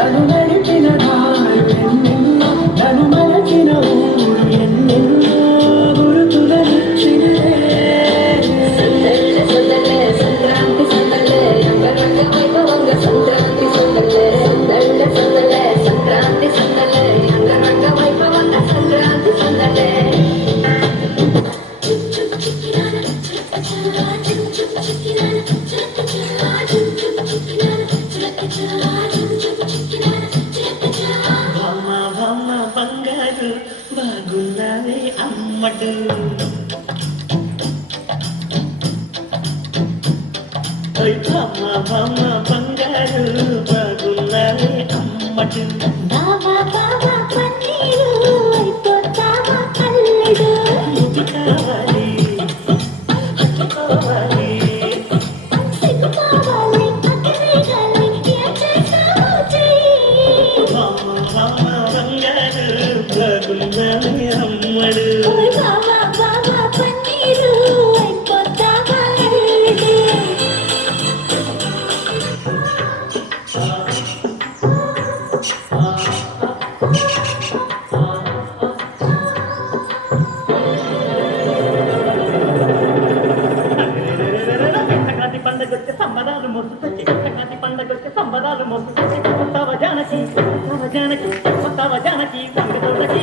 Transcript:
నన్ను నడిపిన దారు ఎన్నెన్నో నన్ను మలచిన ఊరు ఎన్నెన్నో గురుతులనిచ్చినదే సందళ్ళే సందళ్ళే సంక్రాంతి సందళ్ళే అంగరంగ వైభవంగ సంక్రాంతి సందళ్ళే సందళ్ళే సందళ్ళే సంక్రాంతి సందళ్ళే అంగరంగ వైభవంగ సంక్రాంతి సందళ్ళే భామ భామ బంగారు బాగున్నావే అమ్మడు ఓయ్ భామ భామ బంగారు బాగున్నావే అమ్మడు బావా బావా పన్నీరు అయిపోతావా అల్లుడు ఇది కావాలి అది కావాలి సిగ్గు కావాలి అక్కరేగాలి ఏం చేస్తావో చెయ్యి భామ భామ బంగారు బాగున్నావే అమ్మడు ఓయ్ బావా బావా పన్నీరు అయిపోతావా అల్లుడు సంక్రాంతి పండగొచ్చే సంబరాలు మోసుకొచ్చి సంక్రాంతి పండగొచ్చే సంబరాలు మోసుకొచ్చి కొత్తవ జానకి కొత్తవ జానకి కొత్తవ జానకి సంగతోడకి